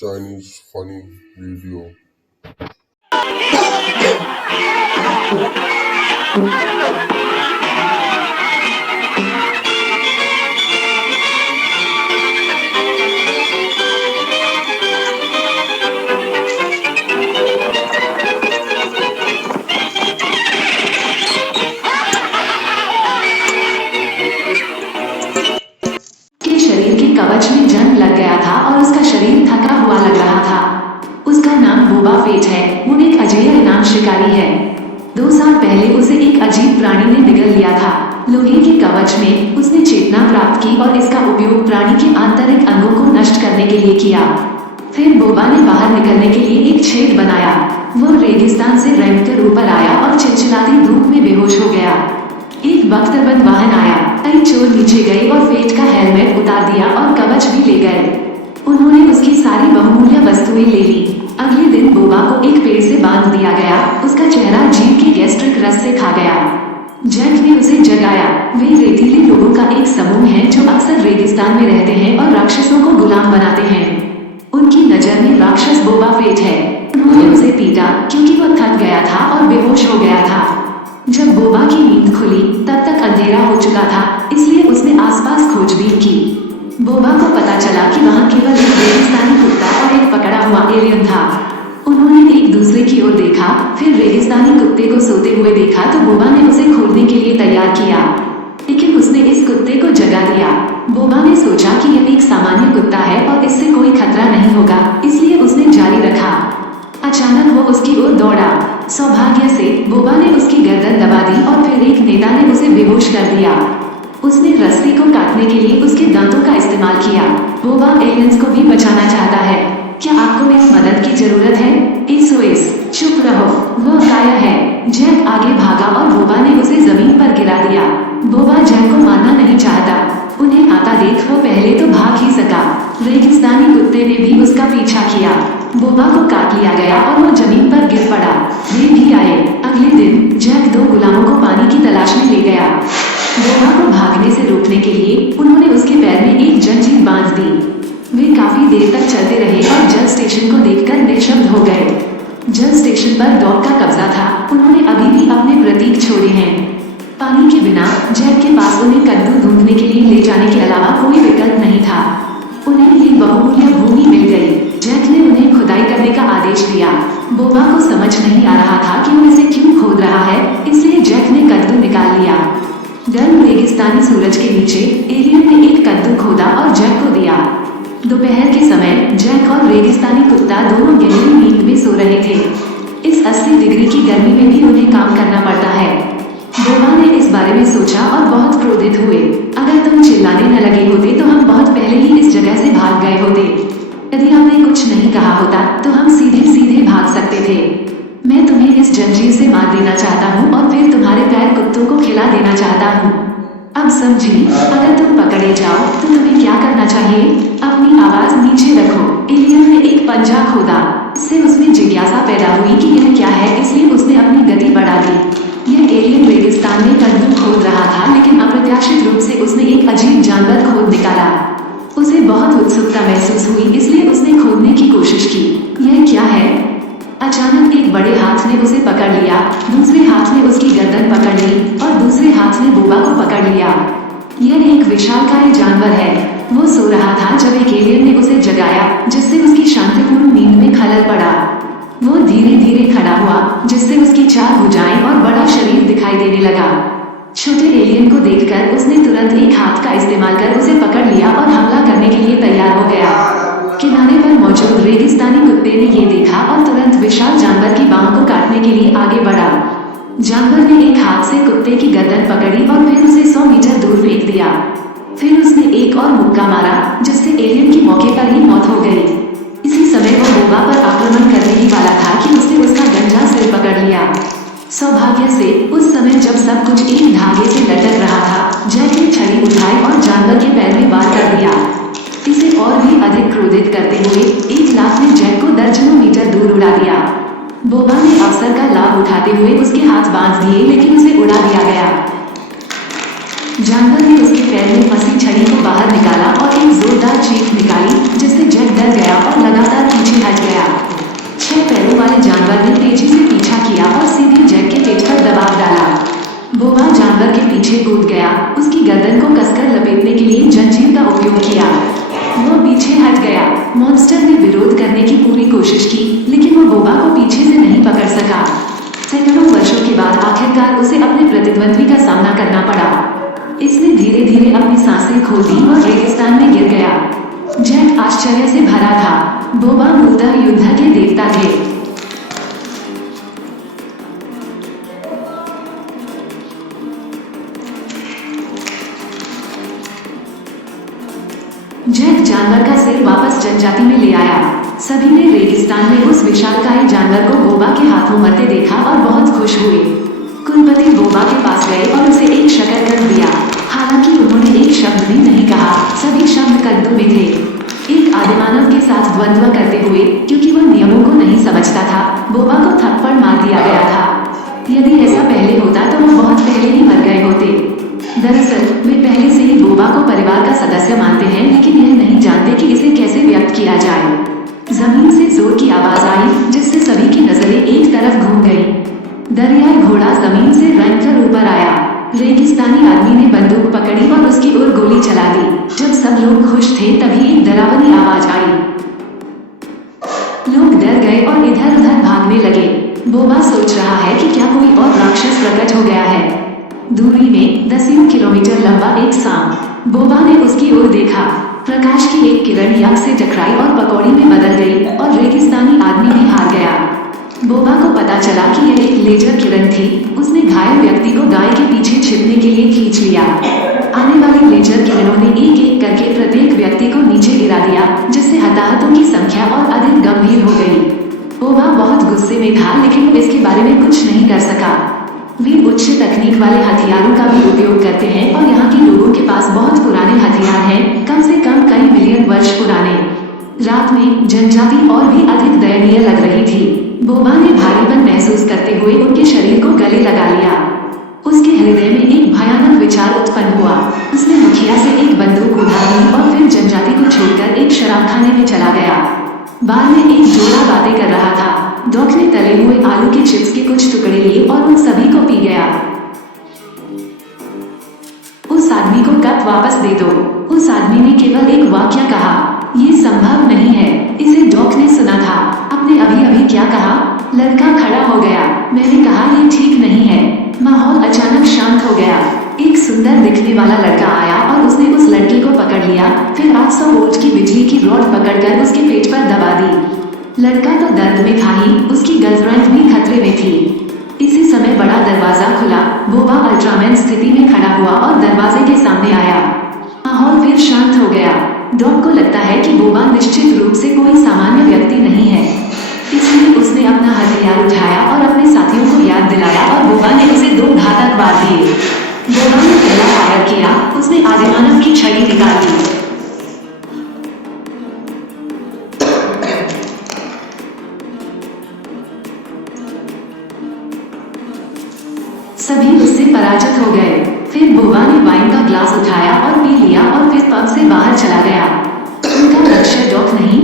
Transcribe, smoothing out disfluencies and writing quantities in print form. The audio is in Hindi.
Chinese funny video. के शरीर के कवच में जंग लग गया था और उसका शरीर थका हुआ लग रहा था। उसका नाम बोबा फेट है। वो एक अजेय इनाम शिकारी है। 2 साल पहले उसे एक अजीब प्राणी ने निगल लिया था। लोहे के कवच में उसने चेतना प्राप्त की और इसका उपयोग प्राणी के आंतरिक अंगों को नष्ट करने के लिए किया। फिर बोबा ने बाहर निकलने के लिए एक छेद बनाया। वो रेगिस्तान से रेंगकर ऊपर आया और चिलचिलाती धूप में बेहोश हो गया। एक बख्तरबंद वाहन आया। कई चोर नीचे गए और फेट का हेलमेट उतार दिया और कवच भी ले गए। उन्होंने उसकी सारी बहुमूल्य वस्तुएं ले ली। अगले दिन बोबा को एक पेड़ से बांध दिया गया। उसका चेहरा जीभ के गैस्ट्रिक रस से खा गया। जैक ने उसे जगाया। वे रेतीले लोगों का एक समूह है जो अक्सर रेगिस्तान में रहते हैं और राक्षसों को गुलाम बनाते हैं। उनकी नजर में राक्षस बोबा फेट है। उन्होंने उसे पीटा क्योंकि वो थक गया था और बेहोश हो गया था। जब बोबा की नींद खुली तब तक अंधेरा हो चुका था, इसलिए उसने आसपास खोजबीन की। बोबा को पता चला कि वहां केवल एक रेगिस्तानी कुत्ता और एक पकड़ा हुआ एलियन था। उन्होंने एक दूसरे की ओर देखा, फिर रेगिस्तानी कुत्ते को सोते हुए देखा तो बोबा ने उसे खोदने के लिए तैयार किया, लेकिन उसने इस कुत्ते को जगा दिया। बोबा ने सोचा कि यह एक सामान्य कुत्ता है और इससे कोई खतरा नहीं होगा, इसलिए उसने जारी रखा। अचानक वो उसकी ओर दौड़ा। सौभाग्य से बोबा ने उसकी गर्दन दबा दी और फिर एक नेता ने उसे बेहोश कर दिया। उसने रस्सी को काटने के लिए उसके दांतों का इस्तेमाल किया। बोबा एलियंस को भी बचाना चाहता है। क्या आपको मेरी मदद की जरूरत है? एसओएस। चुप रहो, वो काया है। जैक आगे भागा और बोबा ने उसे जमीन पर गिरा दिया। बोबा जैक को मारना नहीं चाहता। उन्हें आता देख वो पहले तो भाग ही सका। रेगिस्तानी कुत्ते ने भी उसका पीछा किया। बोबा को काट लिया गया और वो जमीन पर गिर पड़ा। वे भी आए। अगले दिन जैक 2 गुलामों को पानी की तलाश में ले गया। बोबा को भागने से रोकने के लिए उन्होंने उसके पैर में एक जंजीर बांध दी। वे काफी देर तक चलते रहे और जल स्टेशन को देखकर निशब्द हो गए। जल स्टेशन पर डॉग का कब्जा था। उन्होंने अभी भी अपने प्रतीक छोड़े हैं। पानी के बिना जैक के पास उन्हें कद्दू ढूंढने के लिए ले जाने के अलावा कोई विकल्प नहीं था। उन्हें ये बहुमूल्य भूमि मिल गई। जैक ने उन्हें खुदाई करने का आदेश दिया। बोबा को समझ नहीं आ रहा था कि वो इसे क्यों खोद रहा है, इसलिए जैक ने कद्दू निकाल लिया। गर्म रेगिस्तानी सूरज के नीचे एलियन ने एक कद्दू खोदा और जैक को दिया। दोपहर के समय जैक और रेगिस्तानी कुत्ता दोनों गहरी नींद में सो रहे थे। इस 80 डिग्री की गर्मी में भी उन्हें काम करना पड़ता है। बोबा ने इस बारे में सोचा और बहुत क्रोधित हुए। अगर तुम चिल्लाने न लगे होते तो हम बहुत पहले ही इस जगह से भाग गए होते। यदि आपने कुछ नहीं कहा होता तो हम सीधे सीधे भाग सकते थे। मैं तुम्हें इस जंजीर से मार देना चाहता हूँ और फिर तुम्हारे पैर कुत्तों को खिला देना चाहता हूँ। अब समझी, अगर तुम पकड़े जाओ तो तुम्हें क्या करना चाहिए? अपनी आवाज नीचे रखो। एलियन ने एक पंजा खोदा। इससे उसमें जिज्ञासा पैदा हुई कि यह क्या है, इसलिए उसने अपनी गति बढ़ा दी। यह एलियन रेगिस्तान में कद्दू खोद रहा था, लेकिन अप्रत्याशित रूप से उसने एक अजीब जानवर खोद निकाला। उसे बहुत उत्सुकता महसूस हुई, इसलिए उसने खोदने की कोशिश की। यह क्या है? अचानक एक बड़े हाथ ने उसे पकड़ लिया। दूसरे हाथ ने उसकी गर्दन पकड़ ली और दूसरे हाथ ने बोबा को पकड़ लिया। यह एक विशालकाय जानवर है। वो सो रहा था जब एक एलियन ने उसे जगाया, जिससे उसकी शांतिपूर्ण नींद में खलल पड़ा। वो धीरे धीरे खड़ा हुआ, जिससे उसकी 4 भुजाएं और बड़ा शरीर दिखाई देने लगा। छोटे एलियन को देखकर उसने तुरंत एक हाथ का इस्तेमाल कर उसे पकड़ लिया और हमला करने के लिए तैयार हो गया। किनारे पर मौजूद रेगिस्तानी कुत्ते ने ये देखा और तुरंत विशाल जानवर की बाहों को काटने के लिए आगे बढ़ा। जानवर ने एक हाथ से कुत्ते की गर्दन पकड़ी और फिर उसे 100 मीटर दूर फेंक दिया। फिर उसने एक और मुक्का मारा, जिससे एलियन की मौके पर ही मौत हो गई। इसी समय वो बोबा पर आक्रमण करने ही वाला था कि उसने उसका गंजा सिर पकड़ लिया। सौभाग्य से उस समय जब सब कुछ एक धागे से लटक रहा था, जैक ने छड़ी उठाई और जानवर के पैर में वार कर दिया। इसे और भी अधिक क्रोधित करते हुए एक लात ने जैक को दर्जनों मीटर दूर उड़ा दिया। बोबा ने अवसर का लाभ उठाते हुए उसके हाथ बांध दिए, लेकिन उसे उड़ा दिया गया। जानवर ने उसके पैर में फंसी छड़ी को बाहर निकाला और एक जोरदार चीख निकाली, जिससे जैक डर गया और लगातार हट गया। मॉन्स्टर ने विरोध करने की पूरी कोशिश की, लेकिन वो बोबा को पीछे से नहीं पकड़ सका। सैकड़ों वर्षों के बाद आखिरकार उसे अपने प्रतिद्वंद्वी का सामना करना पड़ा। इसने धीरे धीरे अपनी सांसें खो दी और रेगिस्तान में गिर गया। जैक आश्चर्य से भरा था। बोबा मूलतः युद्ध के देवता थे। जैक जानवर का सिर वापस जनजाति में ले आया। सभी ने रेगिस्तान में उस विशालकाय जानवर को बोबा के हाथों मरते देखा और बहुत खुश हुए। कुलपति बोबा के पास गए और उसे एक शकरकंद दिया। हालांकि उन्होंने एक शब्द भी नहीं कहा, सभी शब्द कद्दू में थे। एक आदिमानव के साथ द्वंद्व करते हुए, क्योंकि वह नियमों को नहीं समझता था, बोबा को थप्पड़ मार दिया गया था। यदि ऐसा पहले होता तो वो बहुत पहले ही मर गए होते। दरअसल वे पहले से ही बोबा को परिवार का सदस्य मानते हैं, लेकिन यह नहीं जानते कि इसे कैसे व्यक्त किया जाए। जमीन से जोर की आवाज आई, जिससे सभी की नजरें एक तरफ घूम गईं। दरियाई घोड़ा जमीन से रेंगकर ऊपर आया। रेगिस्तानी आदमी ने बंदूक पकड़ी और उसकी ओर गोली चला दी। जब सब लोग खुश थे, तभी एक डरावनी आवाज आई। लोग डर गए और इधर उधर भागने लगे। बोबा सोच रहा है कि क्या कोई और राक्षस प्रकट हो गया है। दूरी में 10 किलोमीटर लंबा एक सांप। बोबा ने उसकी ओर देखा। प्रकाश की एक किरण याक से टकराई और पकौड़ी में बदल गई और रेगिस्तानी आदमी भी हार गया। बोबा को पता चला कि यह एक लेजर किरण थी। उसने घायल व्यक्ति को गाय के पीछे छिपने के लिए खींच लिया। आने वाली लेजर किरणों ने एक एक करके प्रत्येक व्यक्ति को नीचे गिरा दिया, जिससे हताहतों की संख्या और अधिक गंभीर हो गई। बोबा बहुत गुस्से में था, लेकिन वो इसके बारे में कुछ नहीं कर सका। वे उच्च तकनीक वाले हथियारों का भी उपयोग करते हैं और यहाँ के लोगों के पास बहुत पुराने हथियार हैं, कम से कम कई मिलियन वर्ष पुराने। रात में जनजाति और भी अधिक दयनीय लग रही थी। बोबा ने भारीपन महसूस करते हुए उनके शरीर को गले लगा लिया। उसके हृदय में एक भयानक विचार उत्पन्न हुआ। उसने मुखिया से एक बंदूक उठा ली और फिर जनजाति को छोड़कर एक शराबखाने में चला गया। बार में एक जोड़ा बातें कर रहा था। डॉक ने तले हुए आलू के चिप्स के कुछ टुकड़े लिए और उन सभी को पी गया। उस आदमी को कप वापस दे दो। उस आदमी ने केवल एक वाक्य कहा, ये संभव नहीं है। इसे डॉक ने सुना था। आपने अभी अभी क्या कहा? लड़का खड़ा हो गया। मैंने कहा ये ठीक नहीं है। माहौल अचानक शांत हो गया। एक सुंदर दिखने वाला लड़का आया और उसने उस लड़के को पकड़ लिया, फिर 800 वोल्ट की बिजली की रॉड पकड़कर उसके पेट पर दबा दी। लड़का तो दर्द में था ही, उसकी गर्लफ्रेंड भी खतरे में थी। इसी समय बड़ा दरवाजा खुला। बोबा अल्ट्रामैन स्थिति में खड़ा हुआ और दरवाजे के सामने आया। माहौल फिर शांत हो गया। डॉग को लगता है कि बोबा निश्चित रूप से कोई सामान्य व्यक्ति नहीं है, इसलिए उसने अपना हथियार उठाया और अपने साथियों को याद दिलाया और बोबा ने उसे 2 घातक वार दिए। बोबा ने पहला फायर किया। उसने आदिमानव की छड़ी निकाल ली। सभी उससे पराजित हो गए। फिर बोबा ने वाइन का ग्लास उठाया और पी लिया और फिर पब से बाहर चला गया। उनका लक्ष्य डॉक नहीं